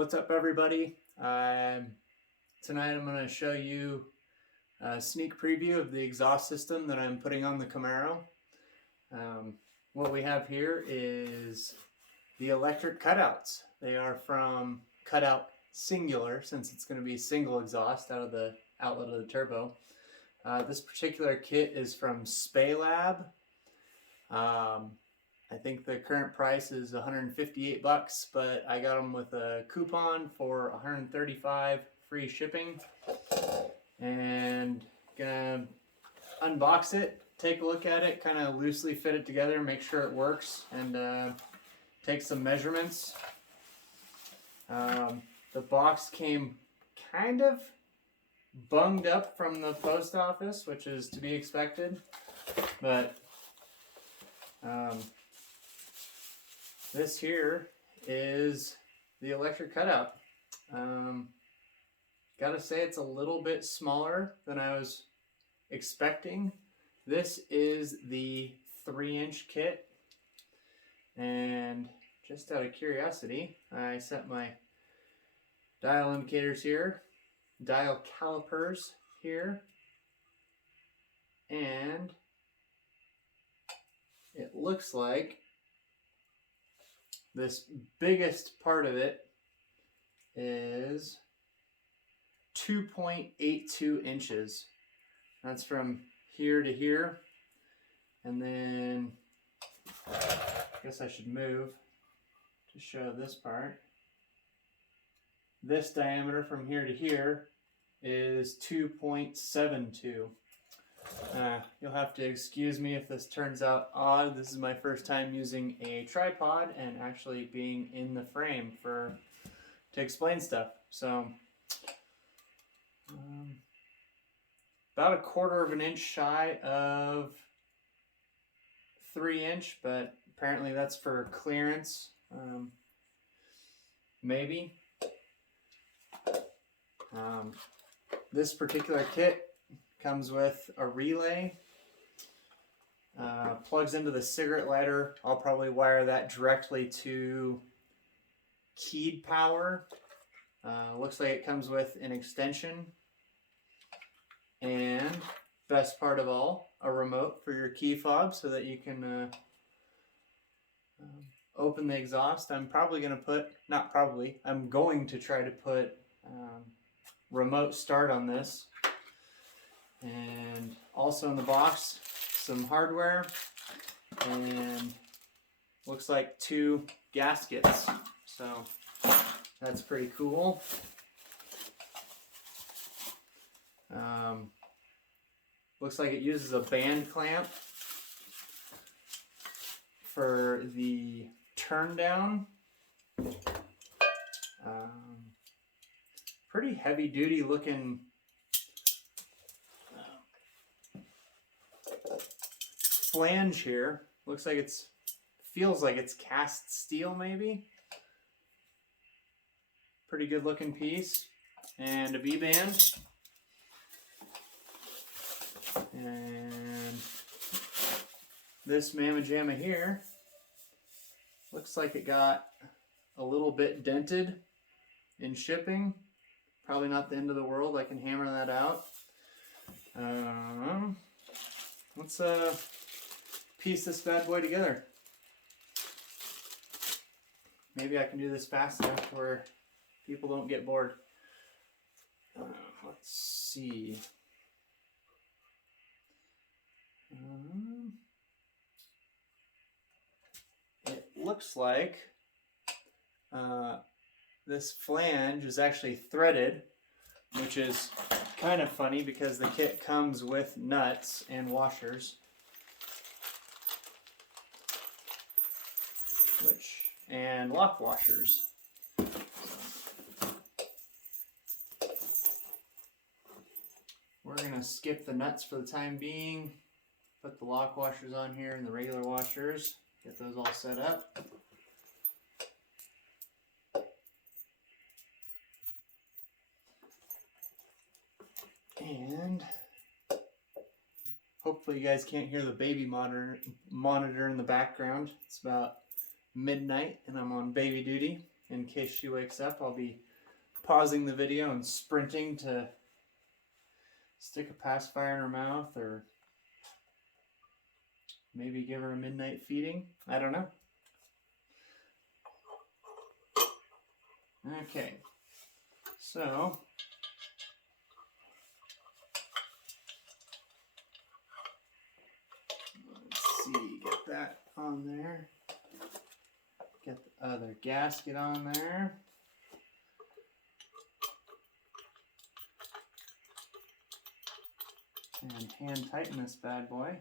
What's up, everybody? Tonight I'm going to show you a sneak preview of the exhaust system that I'm putting on the Camaro. What we have here is the electric cutouts. They are from Cutout Singular, since it's going to be single exhaust out of the outlet of the turbo. This particular kit is from Spelab. I think the current price is $158, but I got them with a coupon for $135 free shipping. And gonna unbox it, take a look at it, kind of loosely fit it together, make sure it works, and take some measurements. The box came kind of bunged up from the post office, which is to be expected, but this here is the electric cutout. Gotta say it's a little bit smaller than I was expecting. This is the 3-inch kit, and just out of curiosity, I set my dial indicators here, dial calipers here, and it looks like this biggest part of it is 2.82 inches. That's from here to here. And then I guess I should move to show this part. This diameter from here to here is 2.72. You'll have to excuse me if this turns out odd. This is my first time using a tripod and actually being in the frame to explain stuff. So about 1/4 of an inch shy of 3-inch, but apparently that's for clearance. Maybe. This particular kit comes with a relay, plugs into the cigarette lighter. I'll probably wire that directly to keyed power. Looks like it comes with an extension, and best part of all, a remote for your key fob so that you can open the exhaust. I'm going to try to put remote start on this. And also in the box, some hardware, and looks like 2 gaskets. So that's pretty cool. Looks like it uses a band clamp for the turn down. Pretty heavy duty looking flange here. Looks like feels like it's cast steel maybe. Pretty good looking piece. And a V-band. And this mamma jamma here looks like it got a little bit dented in shipping. Probably not the end of the world. I can hammer that out. Let's piece this bad boy together. Maybe I can do this fast enough to where people don't get bored. Let's see. It looks like this flange is actually threaded, which is kind of funny because the kit comes with nuts and washers, and lock washers. We're gonna skip the nuts for the time being, put the lock washers on here and the regular washers, get those all set up. And hopefully you guys can't hear the baby monitor in the background. It's about midnight and I'm on baby duty. in case she wakes up. I'll be pausing the video and sprinting to stick a pacifier in her mouth, or maybe give her a midnight feeding. I don't know. Okay, so let's see, get that on there. Get the other gasket on there. And hand tighten this bad boy.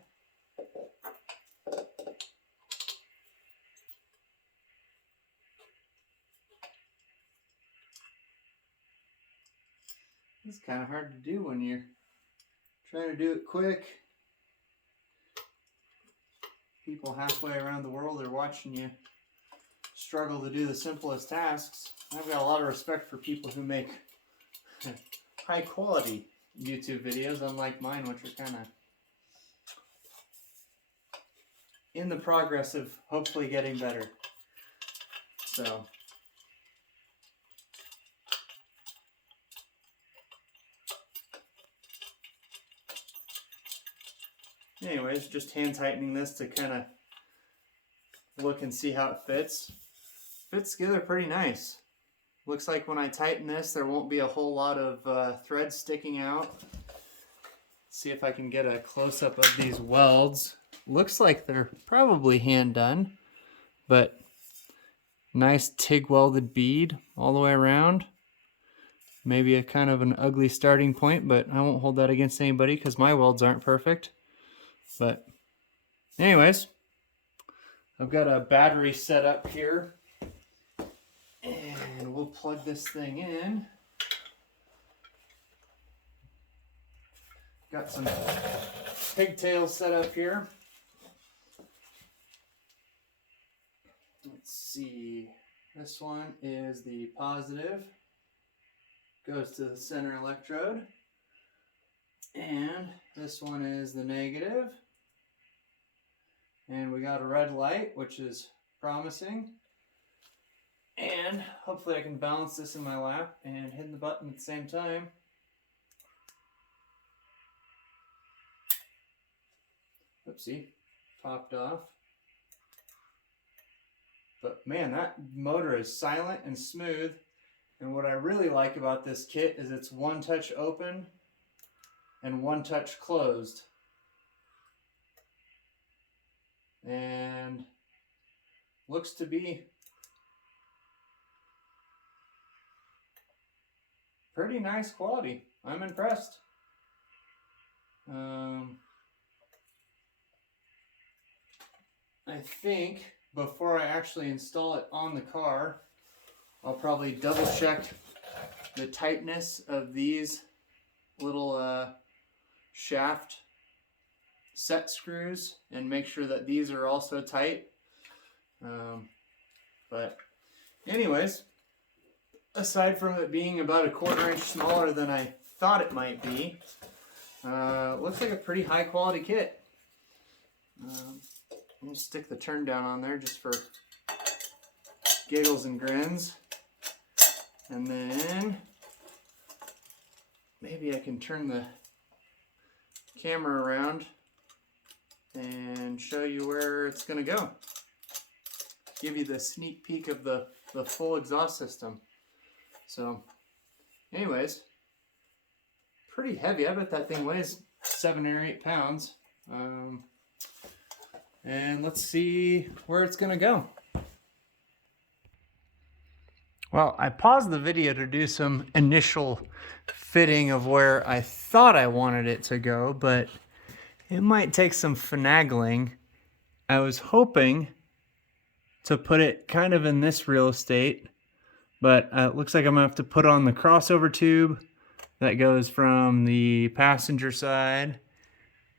It's kind of hard to do when you're trying to do it quick. People halfway around the world are watching you struggle to do the simplest tasks. I've got a lot of respect for people who make high quality YouTube videos, unlike mine, which are kind of in the progress of hopefully getting better. So anyways, just hand tightening this to kind of look and see how it fits. Fits together pretty nice. Looks like when I tighten this, there won't be a whole lot of thread sticking out. See if I can get a close-up of these welds. Looks like they're probably hand done, but nice TIG welded bead all the way around. Maybe a kind of an ugly starting point, but I won't hold that against anybody because my welds aren't perfect. But anyways, I've got a battery set up here, and we'll plug this thing in. Got some pigtails set up here. Let's see, this one is the positive, goes to the center electrode, and this one is the negative. And we got a red light, which is promising. And hopefully I can balance this in my lap and hit the button at the same time. Oopsie, popped off. But man, that motor is silent and smooth. And what I really like about this kit is it's one touch open and one touch closed. And looks to be pretty nice quality. I'm impressed. I think before I actually install it on the car, I'll probably double check the tightness of these little shaft set screws and make sure that these are also tight. But anyways, aside from it being about a 1/4 inch smaller than I thought it might be, looks like a pretty high quality kit. I'll stick the turn down on there just for giggles and grins. And then maybe I can turn the camera around and show you where it's going to go. Give you the sneak peek of the full exhaust system. So anyways, pretty heavy. I bet that thing weighs 7 or 8 pounds. And let's see where it's going to go. Well, I paused the video to do some initial fitting of where I thought I wanted it to go, but it might take some finagling. I was hoping to put it kind of in this real estate, but it looks like I'm going to have to put on the crossover tube that goes from the passenger side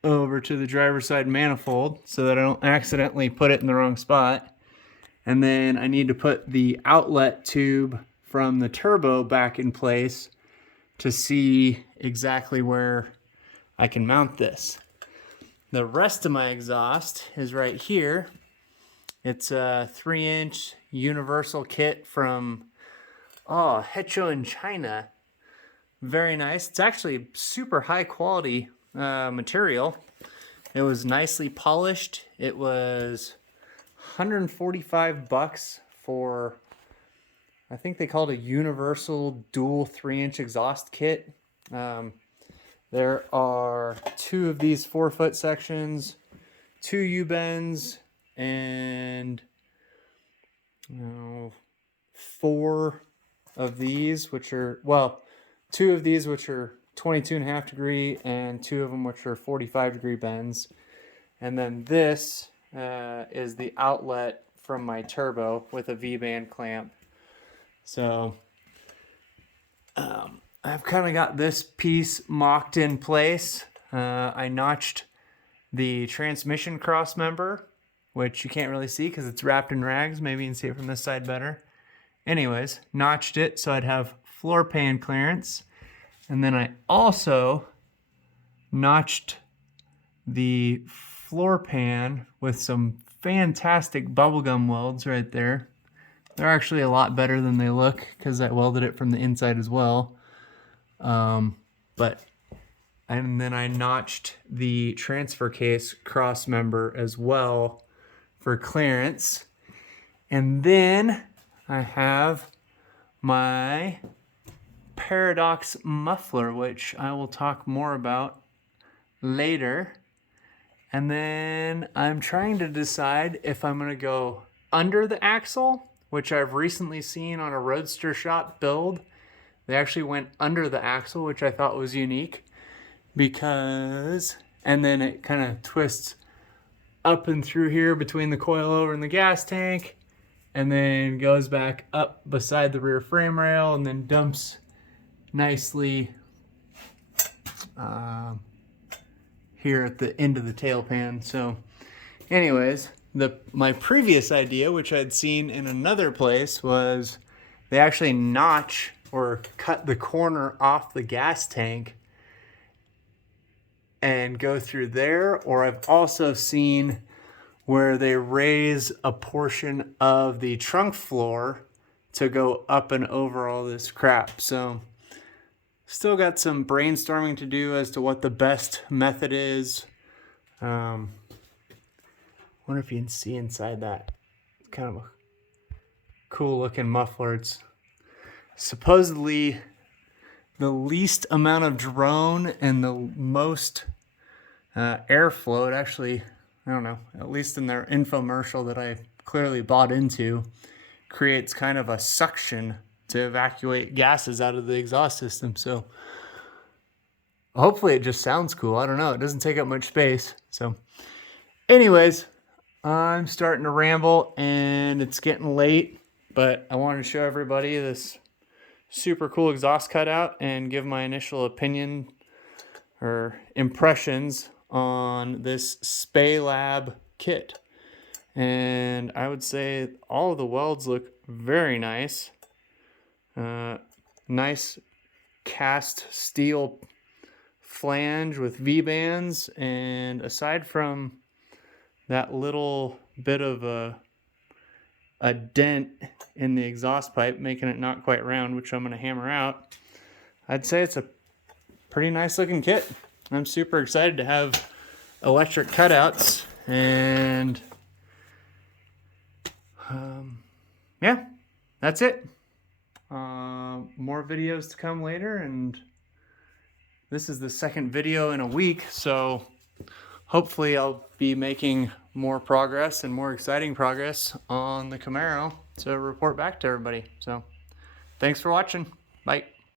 over to the driver's side manifold so that I don't accidentally put it in the wrong spot. And then I need to put the outlet tube from the turbo back in place to see exactly where I can mount this. The rest of my exhaust is right here. It's a 3-inch universal kit from Hecho in China. Very nice. It's actually super high quality material. It was nicely polished. It was $145 for, I think they called it a universal dual 3-inch exhaust kit. There are 2 of these 4-foot sections, 2 U-bends, and 4 of these, which are, well, 2 of these which are 22.5 degree, and 2 of them which are 45 degree bends. And then this is the outlet from my turbo with a V-band clamp. So I've kind of got this piece mocked in place. I notched the transmission cross member, which you can't really see because it's wrapped in rags. Maybe you can see it from this side better. Anyways, notched it so I'd have floor pan clearance. And then I also notched the floor pan with some fantastic bubblegum welds right there. They're actually a lot better than they look because I welded it from the inside as well. And then I notched the transfer case cross member as well for clearance. And then I have my Paradox muffler, which I will talk more about later. And then I'm trying to decide if I'm going to go under the axle, which I've recently seen on a Roadster shop build. They actually went under the axle, which I thought was unique because, and then it kind of twists up and through here between the coilover and the gas tank, and then goes back up beside the rear frame rail and then dumps nicely here at the end of the tail pan. So anyways, my previous idea, which I'd seen in another place, was they actually notch or cut the corner off the gas tank and go through there. Or I've also seen where they raise a portion of the trunk floor to go up and over all this crap. So still got some brainstorming to do as to what the best method is. Wonder if you can see inside that. It's kind of a cool looking muffler. It's supposedly the least amount of drone and the most airflow. It actually, I don't know, at least in their infomercial that I clearly bought into, creates kind of a suction to evacuate gases out of the exhaust system. So hopefully it just sounds cool. I don't know. It doesn't take up much space. So anyways, I'm starting to ramble and it's getting late, but I wanted to show everybody this super cool exhaust cutout and give my initial opinion or impressions on this Spelab kit. And I would say all of the welds look very nice. Nice cast steel flange with V-bands, and aside from that little bit of a dent in the exhaust pipe making it not quite round, which I'm going to hammer out, I'd say it's a pretty nice looking kit. I'm super excited to have electric cutouts, and yeah, that's it. More videos to come later, and this is the second video in a week, so hopefully I'll be making more progress and more exciting progress on the Camaro to report back to everybody. So thanks for watching. Bye.